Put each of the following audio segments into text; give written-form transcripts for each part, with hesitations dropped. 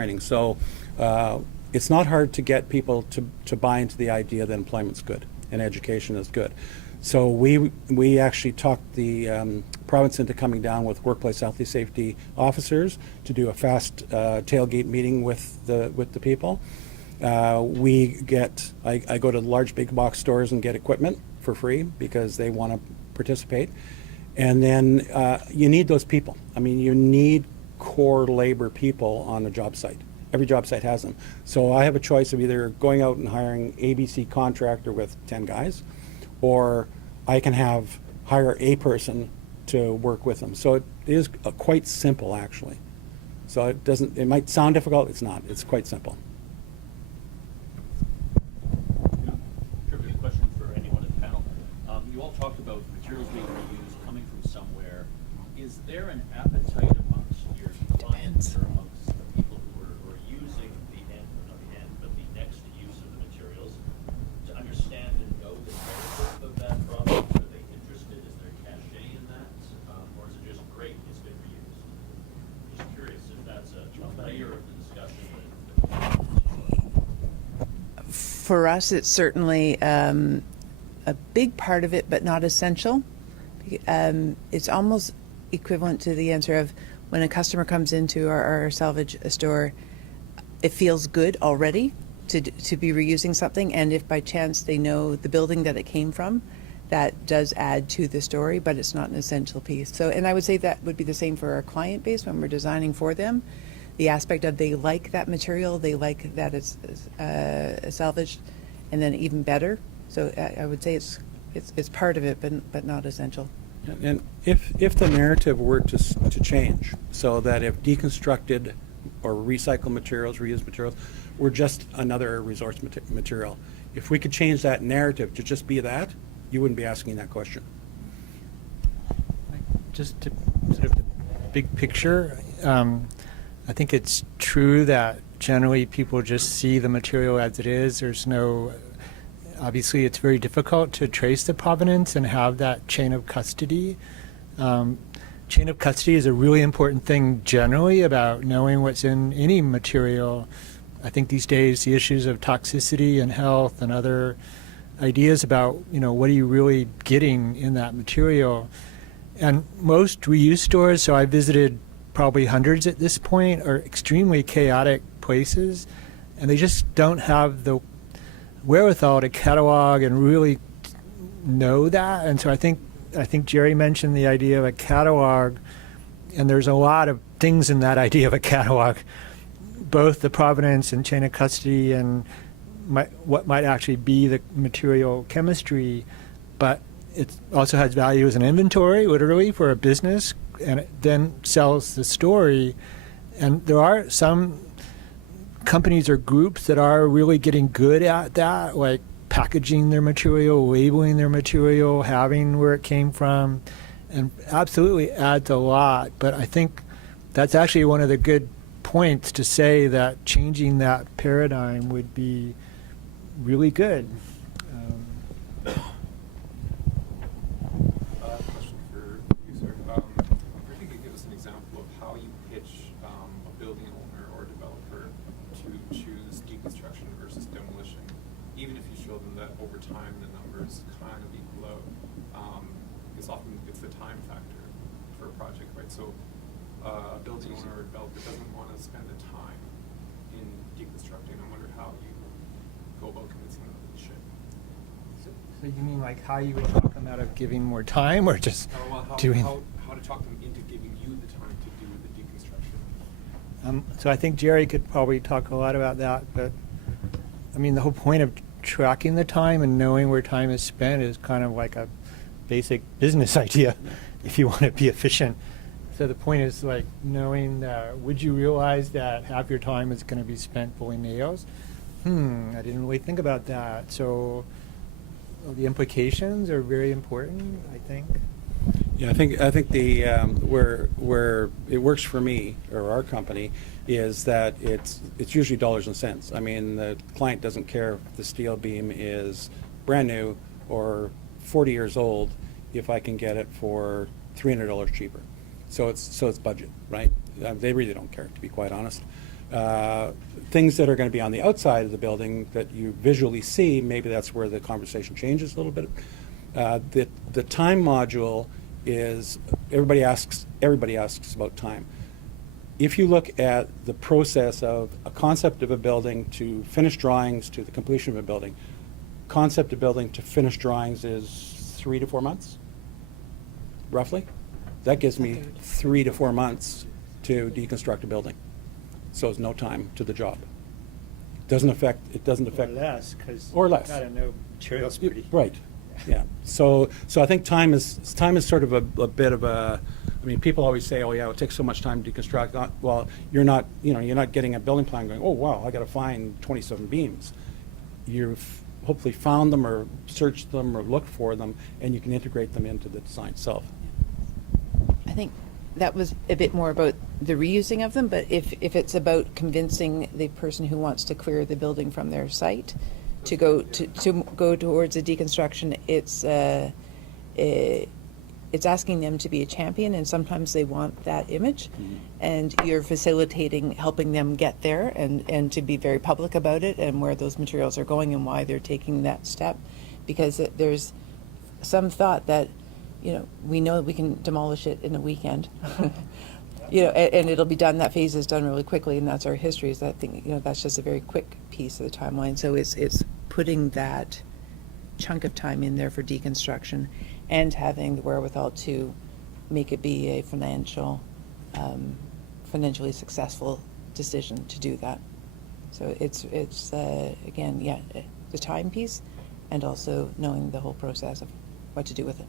training. So it's not hard to get people to buy into the idea that employment's good and education is good. So we actually talked the province into coming down with workplace health and safety officers to do a fast tailgate meeting with the people. I go to large big box stores and get equipment for free because they want to participate. And then you need those people. I mean, you need core labor people on a job site. Every job site has them. So I have a choice of either going out and hiring ABC contractor with 10 guys, or I can hire a person to work with them. So it is quite simple, actually. So it might sound difficult, it's not. It's quite simple. Trivial question for anyone at the panel. You all talked about materials being reused, coming from somewhere. Is there an appetite amongst your clients or amongst the people who are using the next use of the materials to understand and know the benefit of that product? Are they interested? Is there cachet in that? Or is it just great, it's been reused? Just curious if that's a layer of the discussion. For us, it's certainly a big part of it, but not essential. It's almost equivalent to the answer of when a customer comes into our salvage store, it feels good already to be reusing something, and if by chance they know the building that it came from, that does add to the story, but it's not an essential piece. So, and I would say that would be the same for our client base when we're designing for them. The aspect of they like that material, they like that it's salvaged, and then even better. So I would say it's part of it, but not essential. And if the narrative were to change, so that if deconstructed or recycled materials, reused materials, were just another resource material, if we could change that narrative to just be that, you wouldn't be asking that question. Just to sort of the big picture, I think it's true that generally people just see the material as it is. There's no, obviously it's very difficult to trace the provenance and have that chain of custody. Chain of custody is a really important thing generally about knowing what's in any material. I think these days the issues of toxicity and health and other ideas about, what are you really getting in that material. And most reuse stores, so I visited probably hundreds at this point, are extremely chaotic places, and they just don't have the wherewithal to catalog and really know that. And so I think Gerry mentioned the idea of a catalog, and there's a lot of things in that idea of a catalog, both the provenance and chain of custody and what might actually be the material chemistry, but it also has value as an inventory, literally, for a business, and it then sells the story. And there are some companies or groups that are really getting good at that, like packaging their material, labeling their material, having where it came from, and absolutely adds a lot. But I think that's actually one of the good points to say that changing that paradigm would be really good. Question for you, sir. If you could give us an example of how you pitch a building owner or developer to choose deconstruction versus demolition, even if you show them that over time the numbers kind of equal out. Because often it's the time factor for a project, right? So a building owner or developer doesn't want to spend the time in deconstructing. I wonder how you go about convincing them of the shit. So you mean like how you would talk them out of giving more time, or just doing? How to talk them into giving you the time to do the deconstruction. So I think Gerry could probably talk a lot about that, but I mean the whole point of tracking the time and knowing where time is spent is kind of like a basic business idea if you want to be efficient. So the point is like knowing would you realize that half your time is going to be spent pulling nails? I didn't really think about that. So the implications are very important, I think. Yeah, I think the where it works for me or our company is that it's usually dollars and cents. I mean, the client doesn't care if the steel beam is brand new or 40 years old if I can get it for $300 cheaper. So it's budget, right? They really don't care, to be quite honest. Things that are going to be on the outside of the building that you visually see, maybe that's where the conversation changes a little bit. The time module is, everybody asks about time. If you look at the process of a concept of a building to finished drawings to the completion of a building, concept of building to finished drawings is 3 to 4 months, roughly. That gives me 3 to 4 months to deconstruct a building. So it's no time to the job. It doesn't affect. Or less, because Or less. gotta know materials pretty. Right. Yeah. So I think time is sort of a bit of a. I mean, people always say, "Oh, yeah, it takes so much time to deconstruct." Well, you're not getting a building plan going, "Oh, wow, I got to find 27 beams." You've hopefully found them or searched them or looked for them, and you can integrate them into the design itself. I think that was a bit more about the reusing of them, but if it's about convincing the person who wants to clear the building from their site to go towards a deconstruction, it's asking them to be a champion, and sometimes they want that image, and you're facilitating helping them get there and to be very public about it and where those materials are going and why they're taking that step, because there's some thought that, we know that we can demolish it in a weekend, and it'll be done. That phase is done really quickly, and that's our history. Is that thing? That's just a very quick piece of the timeline. So it's putting that chunk of time in there for deconstruction, and having the wherewithal to make it be a financially successful decision to do that. So it's again, the time piece, and also knowing the whole process of what to do with it.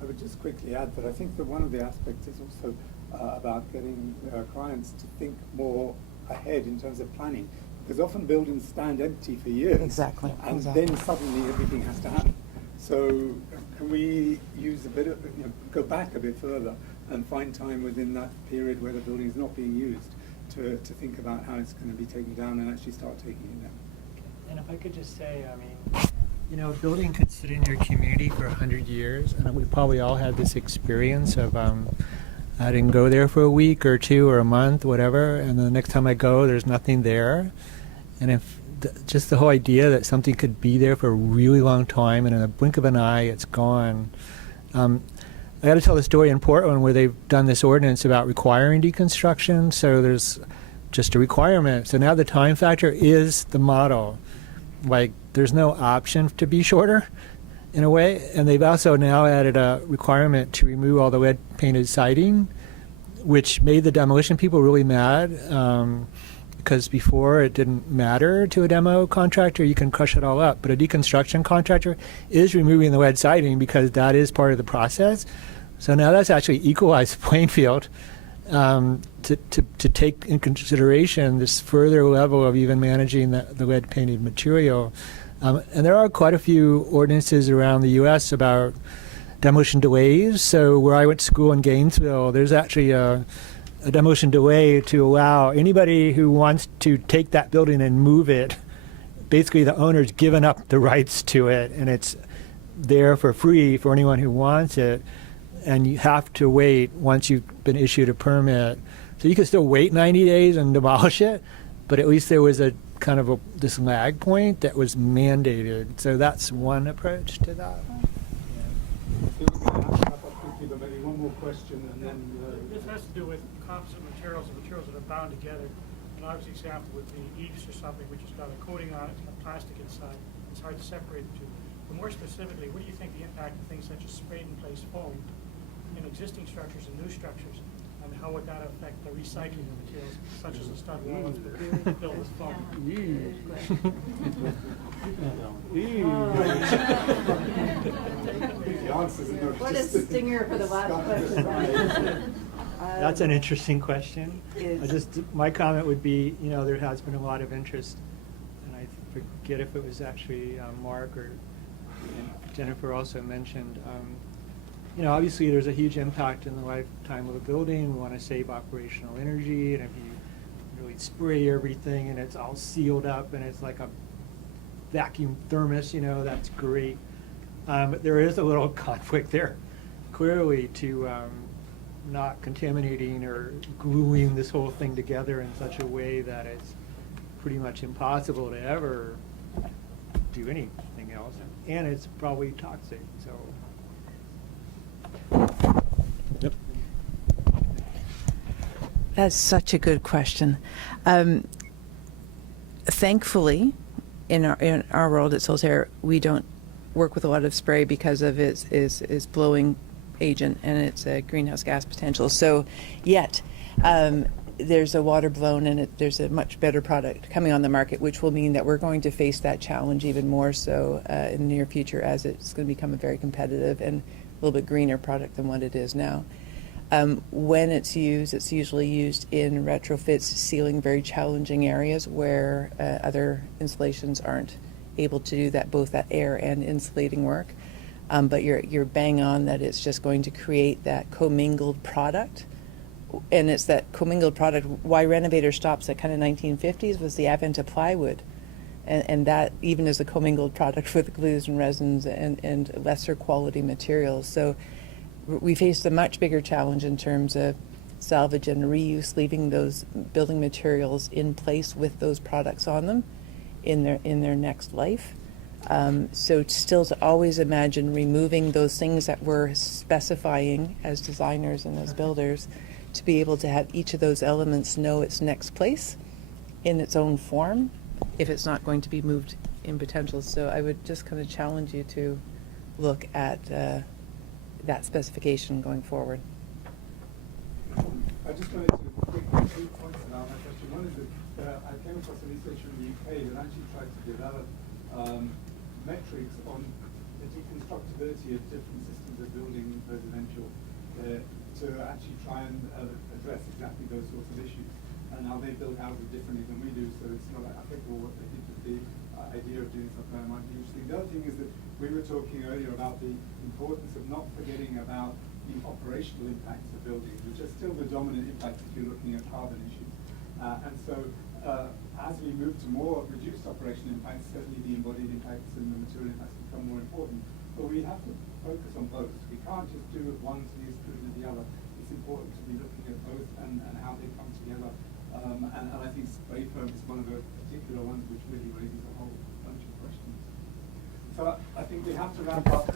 I would just quickly add that I think that one of the aspects is also about getting clients to think more ahead in terms of planning, because often buildings stand empty for years. Exactly. And then suddenly everything has to happen. So can we use a bit of, go back a bit further and find time within that period where the building is not being used to think about how it's going to be taken down and actually start taking it down? And if I could just say, a building could sit in your community for 100 years, and we probably all had this experience of I didn't go there for a week or 2 or a month, whatever, and the next time I go, there's nothing there. And if just the whole idea that something could be there for a really long time, and in a blink of an eye, it's gone. I got to tell the story in Portland where they've done this ordinance about requiring deconstruction. So there's just a requirement. So now the time factor is the model. Like, there's no option to be shorter in a way. And they've also now added a requirement to remove all the lead painted siding, which made the demolition people really mad. Because before it didn't matter to a demo contractor, you can crush it all up. But a deconstruction contractor is removing the lead siding because that is part of the process. So now that's actually equalized the playing field to take in consideration this further level of even managing the lead painted material. And there are quite a few ordinances around the U.S. about demolition delays. So where I went to school in Gainesville, there's actually a demolition delay to allow anybody who wants to take that building and move it. Basically, the owner's given up the rights to it, and it's there for free for anyone who wants it. And you have to wait once you've been issued a permit. So you can still wait 90 days and demolish it, but at least there was a kind of this lag point that was mandated. So that's one approach to that. So we're going to have to wrap up quickly, but maybe one more question and then... This has to do with composite materials and materials that are bound together. An obvious example would be eaves or something which has got a coating on it, it's got plastic inside. It's hard to separate the two. But more specifically, what do you think the impact of things such as sprayed-in-place foam in existing structures and new structures, and how would that affect the recycling of materials such as the stud walls built with foam? The answers are not What a just... stinger for the last question. That's an interesting question. My comment would be, there has been a lot of interest, and I forget if it was actually Mark or Jennifer also mentioned. Obviously there's a huge impact in the lifetime of a building. We want to save operational energy, and if you really spray everything and it's all sealed up and it's like a vacuum thermos, that's great. But there is a little conflict there, clearly, to not contaminating or gluing this whole thing together in such a way that it's pretty much impossible to ever do anything else. And it's probably toxic, so. Yep. That's such a good question. Thankfully, in our world at Solitaire, we don't work with a lot of spray because of its blowing agent and its greenhouse gas potential. So, yet there's a water blown and there's a much better product coming on the market, which will mean that we're going to face that challenge even more so in the near future, as it's going to become a very competitive and a little bit greener product than what it is now. When it's used, it's usually used in retrofits, sealing very challenging areas where other installations aren't able to do that, both that air and insulating work. But you're bang on that it's just going to create that commingled product. And it's that commingled product. Why Renovator stops at kind of 1950s was the advent of plywood. And that even is a commingled product with glues and resins and lesser quality materials. So we faced a much bigger challenge in terms of salvage and reuse, leaving those building materials in place with those products on them in their next life. So still to always imagine removing those things that we're specifying as designers and as builders, to be able to have each of those elements know its next place in its own form if it's not going to be moved in potential. So I would just kind of challenge you to look at that specification going forward. I just wanted to quickly 2 points about that question. One is that I came across a researcher in the UK that actually tried to develop metrics on the deconstructibility of different systems of building residential to actually try and address exactly those sorts of issues. And now they build houses differently than we do, so it's not applicable what they did with the idea of doing something that might be interesting. The other thing is that we were talking earlier about the importance of not forgetting about the operational impacts of buildings, which are still the dominant impact if you're looking at carbon issues. And so as we move to more reduced operational impacts, certainly the embodied impacts and the material impacts become more important. But we have to focus on both. We can't just do one to the exclusion of the other. It's important to be looking at both and how they come together. And I think spray foam is one of the particular ones which really raises a whole bunch of questions. So I think we have to wrap up.